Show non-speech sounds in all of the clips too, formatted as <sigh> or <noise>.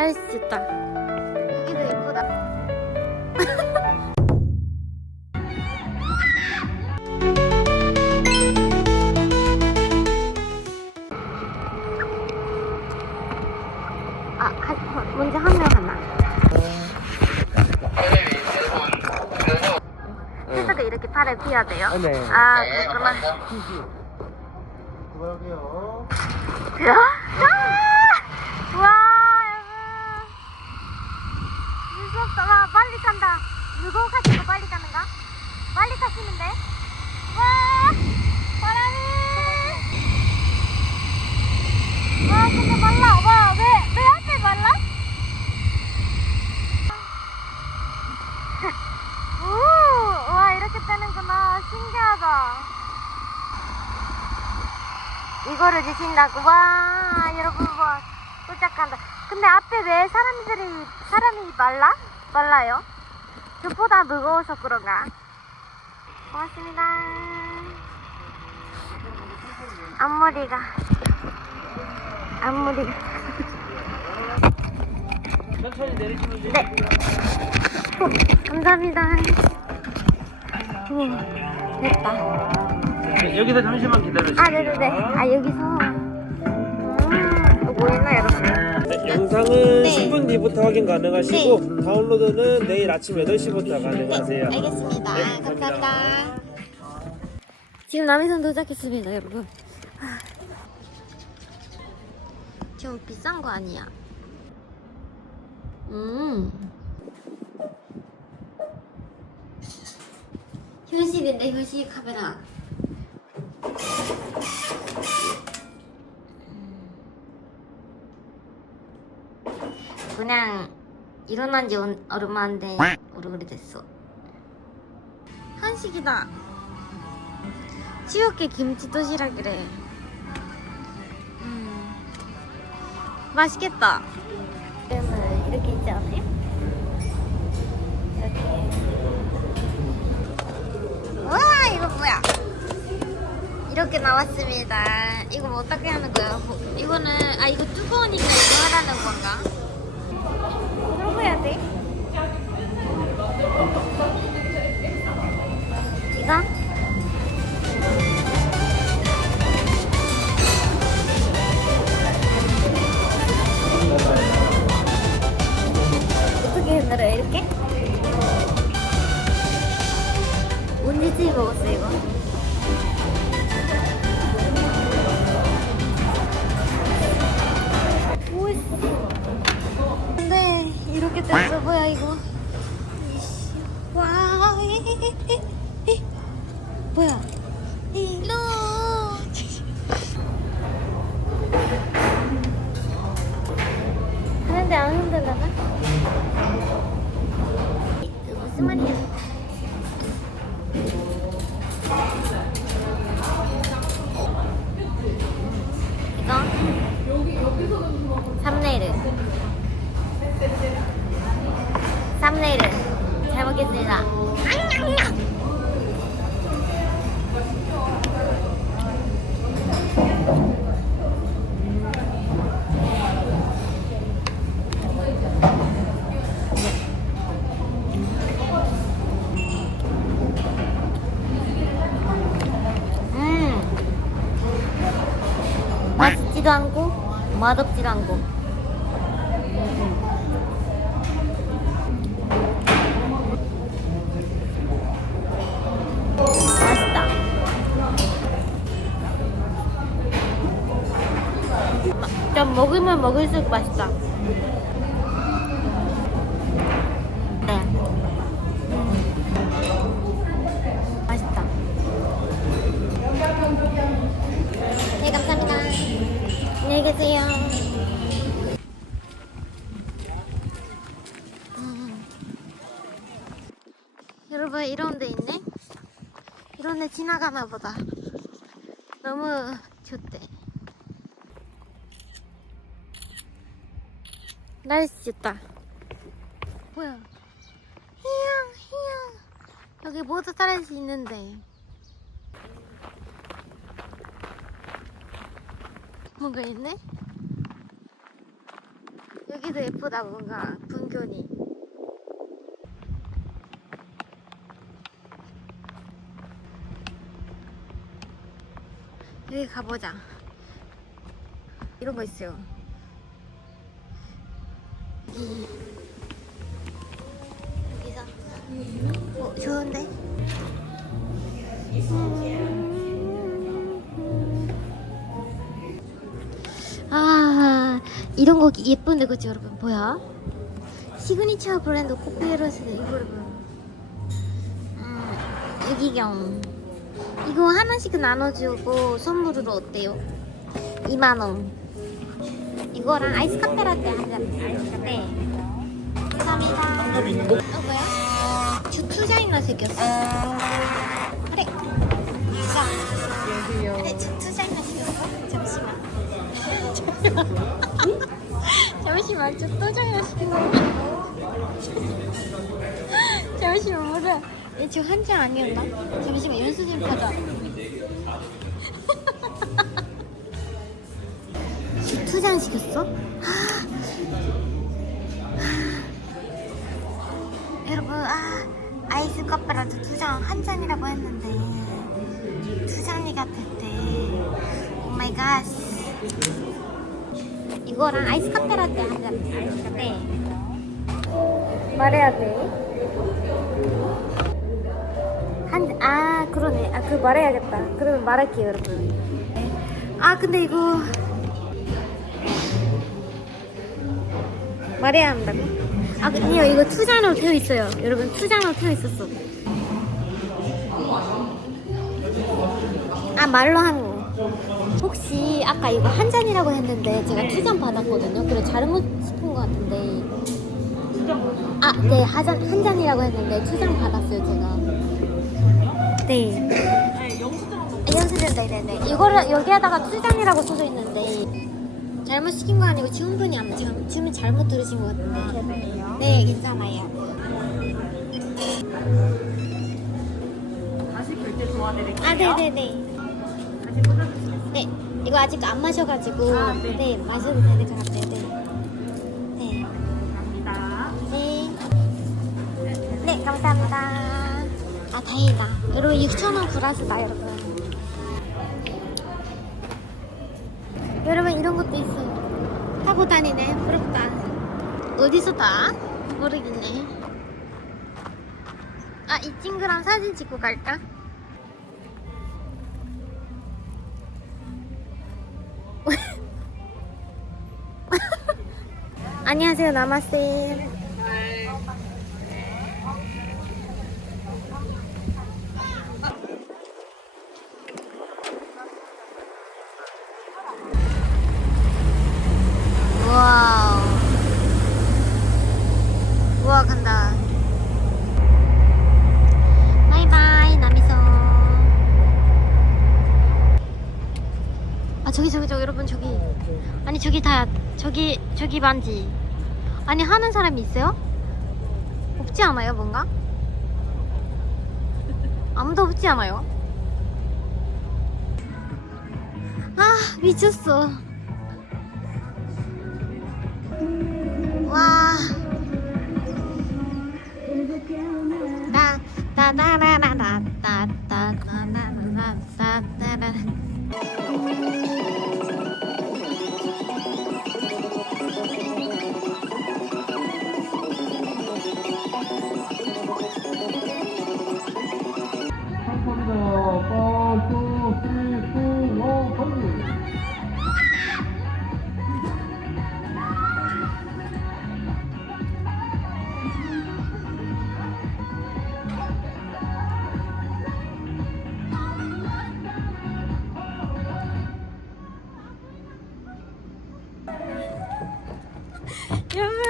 날씨 좋다. 여기도 예쁘다. <laughs> 아, 가, 먼저 한명 하나. 해석을 이렇게 팔을 피야 돼요? 아, 네. 아, 그렇구나. 그거요. 야! 아! 와, 여러분. 무섭다. 와, 빨리 간다. 무거워 가지고 빨리 가는가? 빨리 가시는데? 와, 바람이. 와, 근데 말라. 와, 왜, 왜 앞에 말라? <laughs> 오, 와, 이렇게 뜨는구나. 신기하다. 이거를 주신다고 와 여러분 와 도착한다 근데 앞에 왜 사람들이 사람이 말라? 말라요? 저보다 무거워서 그런가? 고맙습니다 앞머리가 앞머리가 천천히 내리시면 돼요. 네 감사합니다 오, 됐다 네, 여기서 잠시만 기다려주세요. 아 네네네 아 여기서 영상은 네. 10분 뒤부터 확인 가능하시고 다운로드는 내일 아침 8시부터 가능하세요. 알겠습니다. 네, 감사합니다. 지금 남해선 도착했습니다, 여러분. 아. 좀 비싼 거 아니야? 음. 현실인데 현실 카메라. 그냥 일어난 지 얼- 얼마 안된 오래됐어. 한식이다. 치우게 김치 도시락이래. 음. 맛있겠다. 이렇게 있지 않아요? 이렇게. 와 이거 뭐야? 이렇게 나왔습니다. 이거 뭐 어떻게 하는 거야? 뭐, 이거는 아 이거 뜨거우니까 이거 하라는 건가? 이렇게 됐어 뭐야 이거 이씨. 와 뭐야 일로 하는데 안 흔들려나? 이거 무슨 말이야? 이거 삼네일 삼네일 잘 먹겠습니다 먹으면 먹을수록 맛있다. 네. 음. 맛있다. 네 감사합니다. 안녕히 계세요. 음. 여러분 이런 데 있네? 이런 데 지나가나 보다. 너무 좋대 날씨 좋다. 뭐야? 희양 희양 여기 모두 수 있는데. 뭐가 있네? 여기 하늘색도 예쁘다 뭔가. 분교니. 여기 가보자. 이런 거 있어요 여기 여기서 어 좋은데? 아 이런 거 예쁜데 그치 여러분 뭐야? 시그니처 브랜드 코코에로스 이거 여러분 음, 유기경 이거 하나씩 나눠주고 선물으로 어때요? 2만원 이거랑 아이스 카페 라떼 한잔 네 감사합니다. 어 뭐야? 저 투자인나 생겼어. 그래. 자. 그래 저 투자인나 생겼어? 잠시만. <laughs> 잠시만 저 투자인나 생겼어. <laughs> 잠시만 뭐야 얘 지금 한장 아니었나? 잠시만 연습 좀 하자 투장 시켰어? 여러분 아 아이스 카페라도 두장 한 잔이라고 했는데 두 잔이 같았대 오 마이 갓 이거랑 아이스 카페라떼 한잔 네 말해야 돼 한, 아, 그러네. 아, 그거 말해야겠다. 그러면 말할게요, 여러분. 아, 근데 이거. 말해야 한다고? 아, 아니요. 이거 투잔으로 되어 있어요. 여러분, 투잔으로 되어 있었어. 아, 말로 한 거. 혹시 아까 이거 한 잔이라고 했는데 제가 투잔 받았거든요. 그래 잘못 시킨 것 같은데. 아, 네, 한, 잔, 한 잔이라고 했는데 투잔 받았어요, 제가. 네. 영수증 네네네. 이거를 여기에다가 투잔이라고 써져 있는데 잘못 시킨 거 아니고 주문분이 아마 지금 주문 잘못 들으신 것 같은데. 네, 괜찮아요. 다시 결제 도와드릴게요. 아, 네 네 네. 다시 꽂아주시겠어요? 네, 이거 아직 안 마셔가지고 아, 네. 네. 마셔도 되는 것 같아요. 네. 네. 감사합니다. 네. 네, 감사합니다. 아, 다행이다. 여러분, 6,000원 플러스다, 여러분. 여러분, 이런 것도 있어. 타고 다니네. 부럽다. 어디서 타? 모르겠네. 아, 이 친구랑 사진 찍고 갈까? <laughs> 안녕하세요, 나마ste. 와우. 우와, 간다. 바이바이, 나미소. 아, 저기, 저기, 저기, 여러분, 저기. 아니, 저기 다, 저기, 저기 반지. 아니, 하는 사람이 있어요? 없지 않아요, 뭔가? 아무도 없지 않아요? 아, 미쳤어. 와. 나, 여러분,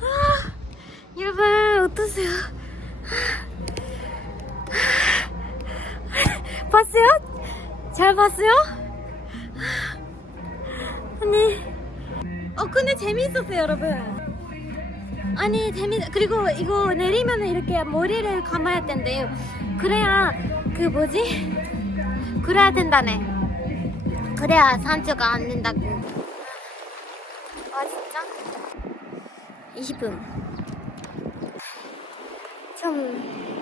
아, 여러분 어떠세요? 봤어요? 잘 봤어요? 아니, 어 근데 재밌었어요, 여러분. 아니 재밌 그리고 이거 내리면 이렇게 머리를 감아야 된대요. 그래야 그 뭐지? 그래야 된다네. 그래야 산초가 안 된다고. 와 아 진짜? 20분. 좀